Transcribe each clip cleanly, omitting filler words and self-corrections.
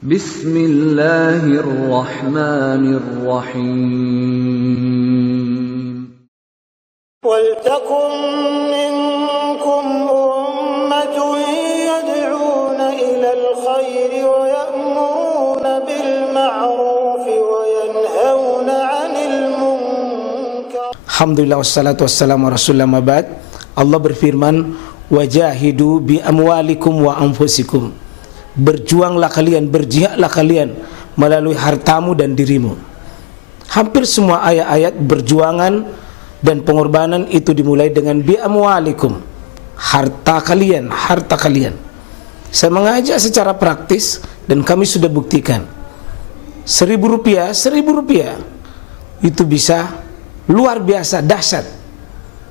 Bismillahirrahmanirrahim. وَلْتَكُنْ مِنْكُمْ أُمَّةٌ يَدْعُونَ إِلَى الْخَيْرِ وَيَأْمُرُونَ بِالْمَعْرُوفِ وَيَنْهَوْنَ عَنِ الْمُنْكَرِ. Alhamdulillah wassalatu wassalamu ala rasulillah mabad. Allah berfirman, wajahidu bi amwalikum wa anfusikum. Berjuanglah kalian, berjihadlah kalian melalui hartamu dan dirimu. Hampir semua ayat-ayat berjuangan dan pengorbanan itu dimulai dengan bi amwalikum, harta kalian, harta kalian. Saya mengajak secara praktis dan kami sudah buktikan. Rp1.000 itu bisa luar biasa dahsyat.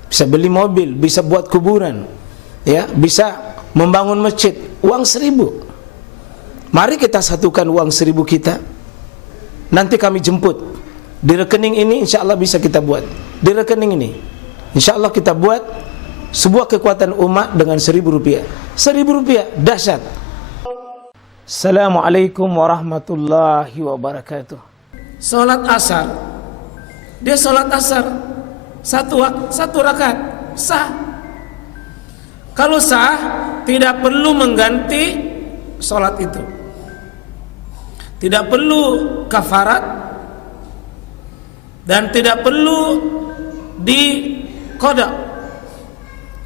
Bisa beli mobil, bisa buat kuburan, ya, bisa membangun masjid. Uang 1.000. Mari kita satukan uang 1.000 kita. Nanti kami jemput di rekening ini, insya Allah bisa kita buat. Di rekening ini insya Allah kita buat sebuah kekuatan umat dengan Rp1.000. Rp1.000 dahsyat. Assalamualaikum warahmatullahi wabarakatuh. Salat asar, dia salat asar satu rakaat sah. Kalau sah, tidak perlu mengganti salat itu, tidak perlu kafarat, dan tidak perlu diqada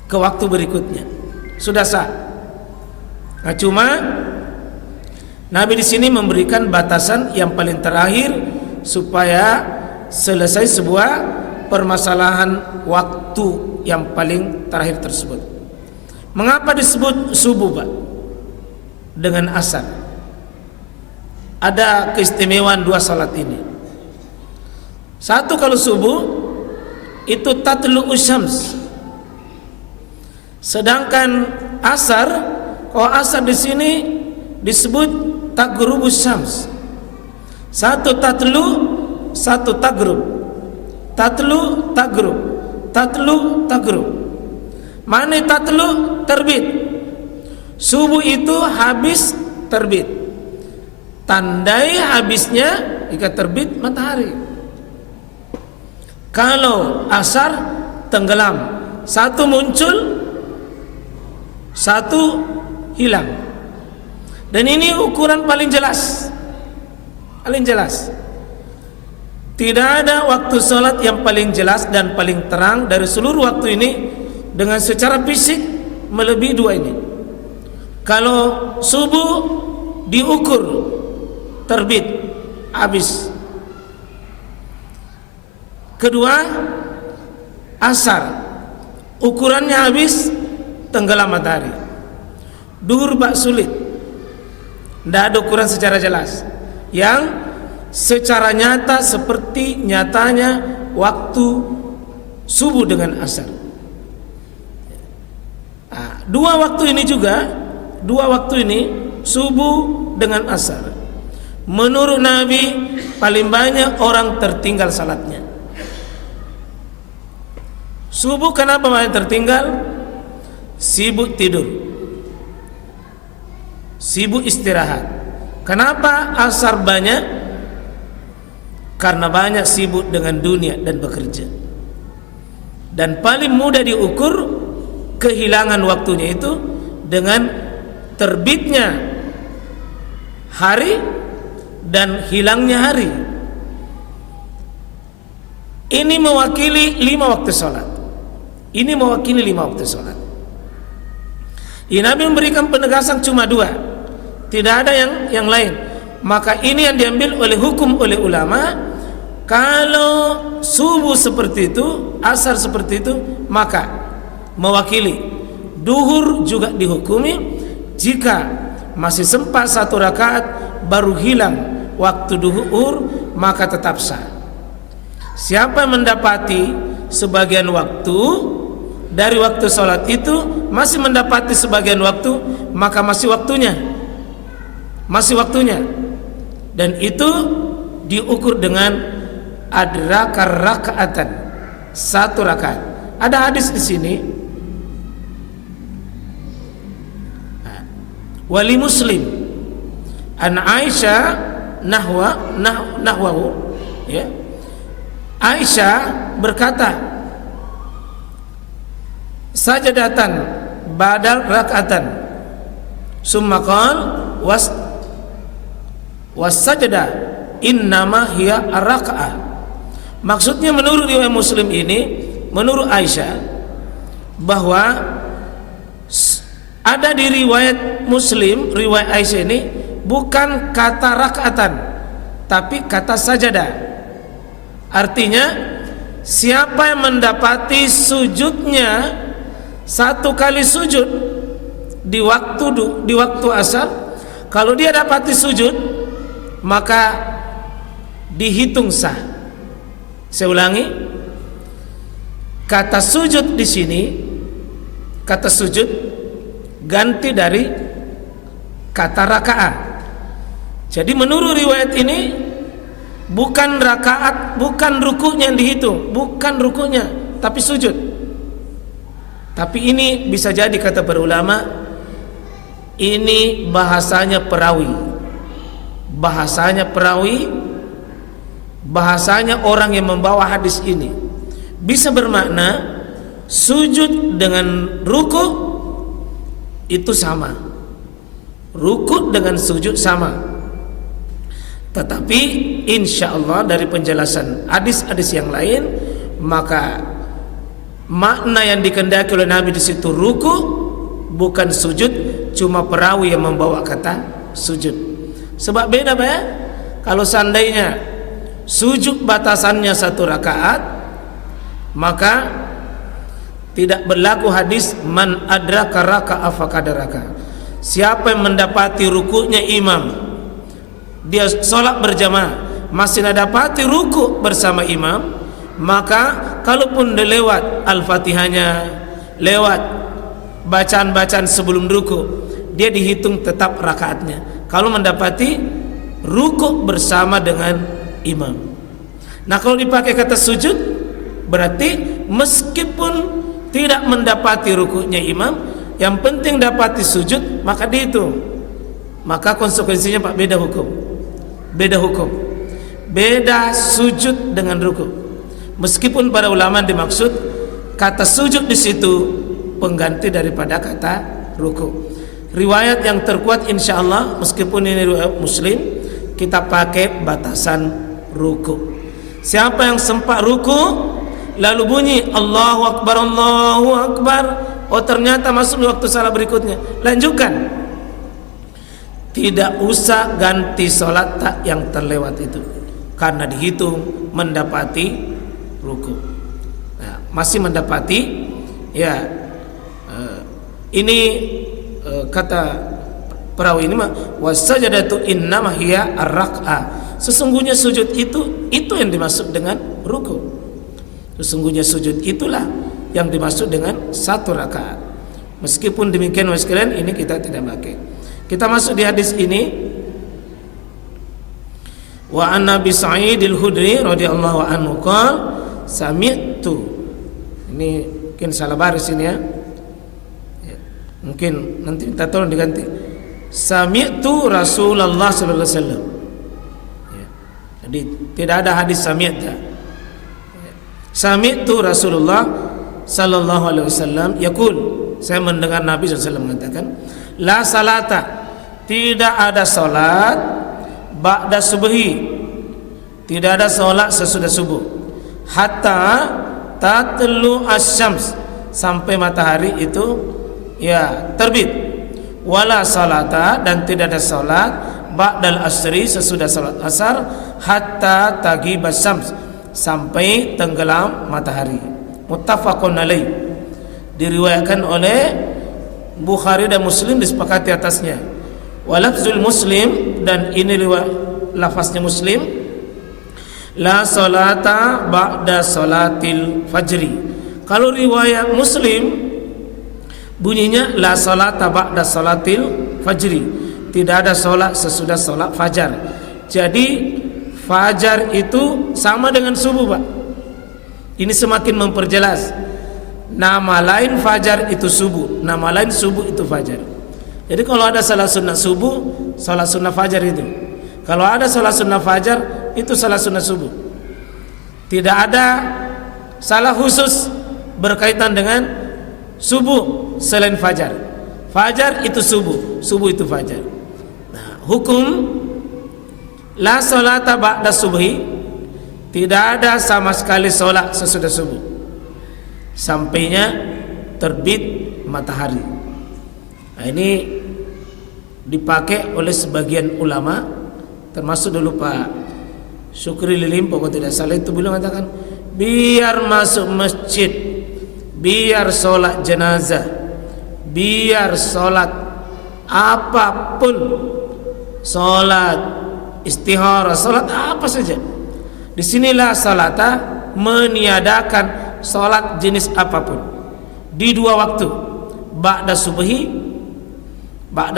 ke waktu berikutnya. Sudah sah. Nah, cuma Nabi di sini memberikan batasan yang paling terakhir supaya selesai sebuah permasalahan waktu yang paling terakhir tersebut. Mengapa disebut subuh, Pak, dengan asar? Ada keistimewaan dua salat ini. Satu, kalau subuh itu tatlu'us syams. Sedangkan asar, kalau asar di sini disebut taghrubus syams. Satu tatlu, satu taghrub. Tatlu, taghrub. Tatlu, taghrub. Mana tatlu? Terbit. Subuh itu habis terbit. Tandai habisnya jika terbit matahari. Kalau asar tenggelam, satu muncul, satu hilang. Dan ini ukuran paling jelas. Paling jelas. Tidak ada waktu salat yang paling jelas dan paling terang dari seluruh waktu ini dengan secara fisik melebihi dua ini. Kalau subuh diukur terbit, habis. Kedua, asar ukurannya habis, tenggelam matahari. Duhur bak sulit, tidak ada ukuran secara jelas yang secara nyata seperti nyatanya waktu subuh dengan asar. Nah, dua waktu ini juga, dua waktu ini subuh dengan asar, menurut Nabi paling banyak orang tertinggal salatnya. Subuh kenapa banyak tertinggal? Sibuk tidur, sibuk istirahat. Kenapa asar banyak? Karena banyak sibuk dengan dunia dan bekerja. Dan paling mudah diukur kehilangan waktunya itu dengan terbitnya hari dan hilangnya hari. Ini mewakili 5 waktu salat. Ini mewakili 5 waktu salat. Nabi memberikan penegasan cuma 2, tidak ada yang lain. Maka ini yang diambil oleh hukum oleh ulama. Kalau subuh seperti itu, asar seperti itu, maka mewakili. Duhur juga dihukumi jika masih sempat 1 rakaat baru hilang waktu duhur, maka tetap sah. Siapa yang mendapati sebagian waktu dari waktu salat itu, masih mendapati sebagian waktu, maka masih waktunya. Masih waktunya. Dan itu diukur dengan adraka rakaatan, 1 rakaat. Ada hadis di sini. Wali Muslim An Aisyah nahwahu, ya. Aisyah berkata, sajadatan badal rak'atan, summa qala was sajada innama hiya ar-rak'ah. Maksudnya menurut riwayat Muslim ini, menurut Aisyah, bahwa ada di riwayat Muslim, riwayat Aisyah ini bukan kata rak'atan, tapi kata sajada. Artinya siapa yang mendapati sujudnya satu kali sujud di waktu asar, kalau dia dapati sujud maka dihitung sah. Saya ulangi, kata sujud di sini, kata sujud ganti dari kata rakaat. Jadi menurut riwayat ini bukan rakaat, bukan rukuknya yang dihitung, bukan rukuknya, tapi sujud. Tapi ini bisa jadi, kata para ulama, ini bahasanya perawi, bahasanya orang yang membawa hadis ini. Bisa bermakna sujud dengan rukuk itu sama, rukuk dengan sujud sama. Tetapi insya Allah dari penjelasan hadis-hadis yang lain, maka makna yang dikehendaki oleh Nabi di situ ruku, bukan sujud. Cuma perawi yang membawa kata sujud. Sebab beda ya. Kalau seandainya sujud batasannya satu rakaat, maka tidak berlaku hadis man adraka raka'a faqad adraka. Siapa yang mendapati rukuknya imam, dia sholat berjamaah, masih dapati ruku bersama imam, maka kalaupun dia lewat al-fatihahnya, lewat bacaan-bacaan sebelum ruku, dia dihitung tetap rakaatnya kalau mendapati ruku bersama dengan imam. Nah, kalau dipakai kata sujud, berarti meskipun tidak mendapati rukunya imam, yang penting dapati sujud, maka dihitung. Maka konsekuensinya Pak, beda hukum, beda sujud dengan ruku. Meskipun para ulama dimaksud kata sujud di situ pengganti daripada kata ruku. Riwayat yang terkuat insya Allah, meskipun ini riwayat Muslim, kita pakai batasan ruku. Siapa yang sempat ruku lalu bunyi Allahu Akbar, Allahu Akbar, oh ternyata masuk di waktu salat berikutnya, lanjutkan. Tidak usah ganti sholat tak yang terlewat itu, karena dihitung mendapati ruku. Nah, masih mendapati, ya. Ini kata perawi ini mah wasajadatu innama hiya ar-rak'ah. Sesungguhnya sujud itu yang dimaksud dengan ruku. Sesungguhnya sujud itulah yang dimaksud dengan satu rakaat. Meskipun demikian sekalian, ini kita tidak pakai. Kita masuk di hadis ini. Wa an Nabi Sa'id al-Khudri radhiyallahu anhu qala sami'tu. Ini mungkin salah baris ini ya. Mungkin nanti minta tolong diganti. Sami'tu Rasulullah sallallahu alaihi wasallam. Jadi tidak ada hadis sami'ta. Sami'tu Rasulullah sallallahu alaihi wasallam yaqul, saya mendengar Nabi sallallahu alaihi wasallam mengatakan, la salata, tidak ada salat ba'da subhi, tidak ada salat sesudah subuh, hatta tatlu asy-syams, sampai matahari itu ya terbit, wala salata, dan tidak ada salat ba'dal asri, sesudah salat asar, hatta taghibas syams, sampai tenggelam matahari. Muttafaqun alaih, diriwayatkan oleh Bukhari dan Muslim, disepakati atasnya. Walafzul Muslim, dan ini lafaznya Muslim, la salata ba'da salatil fajri. Kalau riwayat Muslim bunyinya la salata ba'da salatil fajri, tidak ada salat sesudah salat fajar. Jadi fajar itu sama dengan subuh, Pak. Ini semakin memperjelas. Nama lain fajar itu subuh, nama lain subuh itu fajar. Jadi kalau ada salat sunnah subuh, salat sunnah fajar itu. Kalau ada salat sunnah fajar, itu salat sunnah subuh. Tidak ada salah khusus berkaitan dengan subuh selain fajar. Fajar itu subuh, subuh itu fajar. Nah, hukum la salata ba'da subhi, tidak ada sama sekali solat sesudah subuh sampainya terbit matahari. Nah, ini dipakai oleh sebagian ulama, termasuk dulu Pak Syukri Lilimpo kalau tidak salah, itu beliau mengatakan biar masuk masjid, biar sholat jenazah, biar sholat apapun, sholat istihara, sholat apa saja, disinilah salata meniadakan sholat jenis apapun di dua waktu, ba'da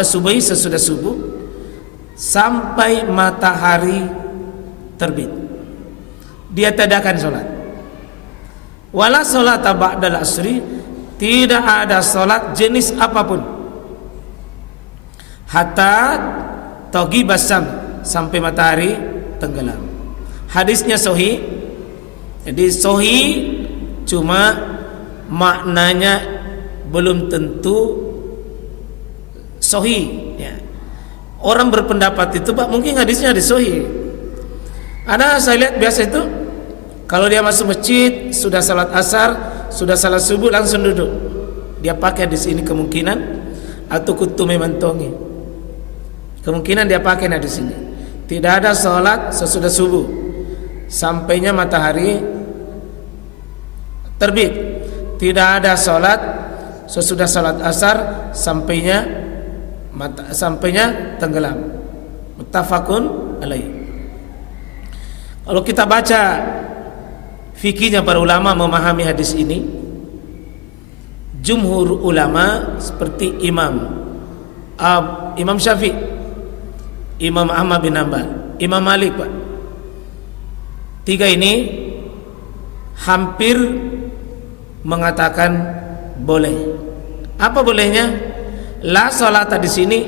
subuhi sesudah subuh sampai matahari terbit, dia tiadakan sholat. Wala sholata ba'dal asri, tidak ada sholat jenis apapun hatta taghibas syam, sampai matahari tenggelam. Hadisnya sahih. Jadi sahih cuma maknanya belum tentu sahih ya. Orang berpendapat itu Pak, mungkin hadisnya hadis sahih. Ada saya lihat biasa itu kalau dia masuk masjid, sudah salat asar, sudah salat subuh, langsung duduk. Dia pakai hadis ini kemungkinan, atau kutume mantongi, kemungkinan dia pakai hadis ini. Tidak ada salat sesudah subuh sampainya matahari terbit. Tidak ada salat sesudah salat asar sampainya tenggelam. Muttafaqun alaih. Kalau kita baca fikihnya para ulama memahami hadis ini, jumhur ulama seperti Imam Syafi'i, Imam Ahmad bin Hanbal, Imam Malik Pak, tiga ini hampir mengatakan boleh. Apa bolehnya? La salata di sini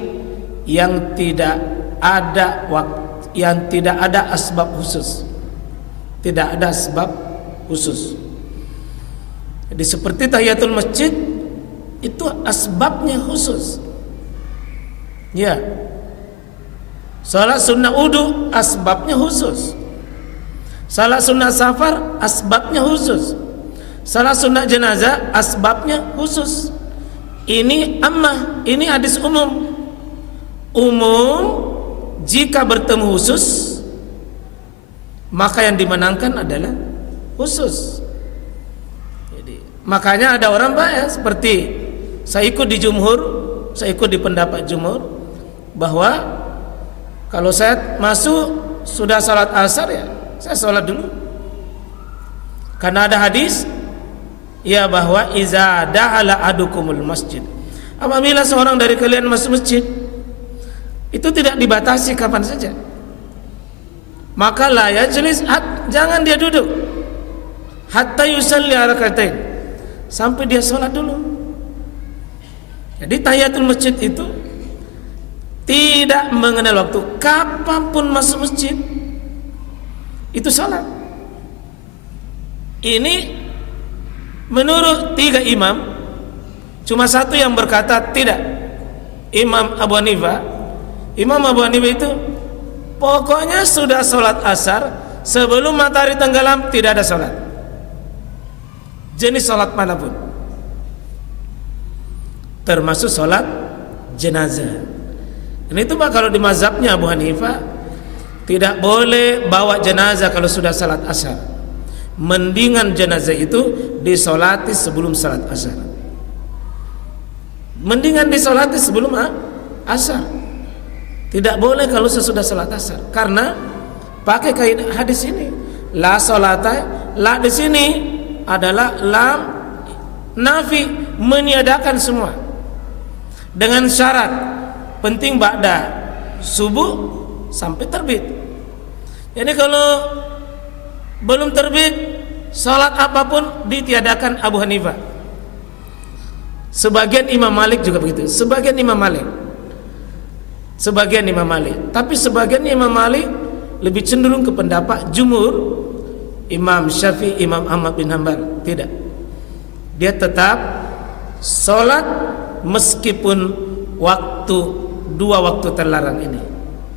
yang tidak ada waktu, yang tidak ada asbab khusus. Tidak ada sebab khusus. Jadi seperti tahiyatul masjid itu asbabnya khusus. Ya. Salat sunnah wudu asbabnya khusus. Salat sunnah safar asbabnya khusus. Salat sunnah jenazah asbabnya khusus. Ini ammah, ini hadis umum. Umum jika bertemu khusus, maka yang dimenangkan adalah khusus. Jadi, makanya ada orang Pak ya, seperti saya ikut di jumhur, saya ikut di pendapat jumhur bahwa kalau saya masuk sudah salat asar ya, saya salat dulu. Karena ada hadis ya bahwa iza da'ala adukumul masjid, apabila seorang dari kalian masuk masjid, itu tidak dibatasi kapan saja. Maka la yajlis, jangan dia duduk hatta yusalli rakaatain, sampai dia sholat dulu. Jadi tahiyatul masjid itu tidak mengenal waktu, kapanpun masuk masjid itu sholat. Ini menurut tiga imam, cuma satu yang berkata tidak, Imam Abu Hanifah. Imam Abu Hanifah itu pokoknya sudah sholat asar sebelum matahari tenggelam tidak ada sholat, jenis sholat manapun, termasuk sholat jenazah. Dan itu Pak, kalau di mazhabnya Abu Hanifah tidak boleh bawa jenazah kalau sudah sholat asar. Mendingan jenazah itu disolati sebelum sholat asar. Mendingan disolati sebelum asar. Tidak boleh kalau sesudah salat asar, karena pakai kaidah hadis ini. La salata, la di sini adalah lam nafi, meniadakan semua. Dengan syarat penting ba'da subuh sampai terbit. Jadi kalau belum terbit, salat apapun ditiadakan Abu Hanifah. Sebagian Imam Malik juga begitu. Sebagian Imam Malik sebagian Imam Malik. Tapi sebagian Imam Malik lebih cenderung ke pendapat jumhur Imam Syafi'i, Imam Ahmad bin Hanbal. Tidak, dia tetap sholat meskipun dua waktu terlarang ini.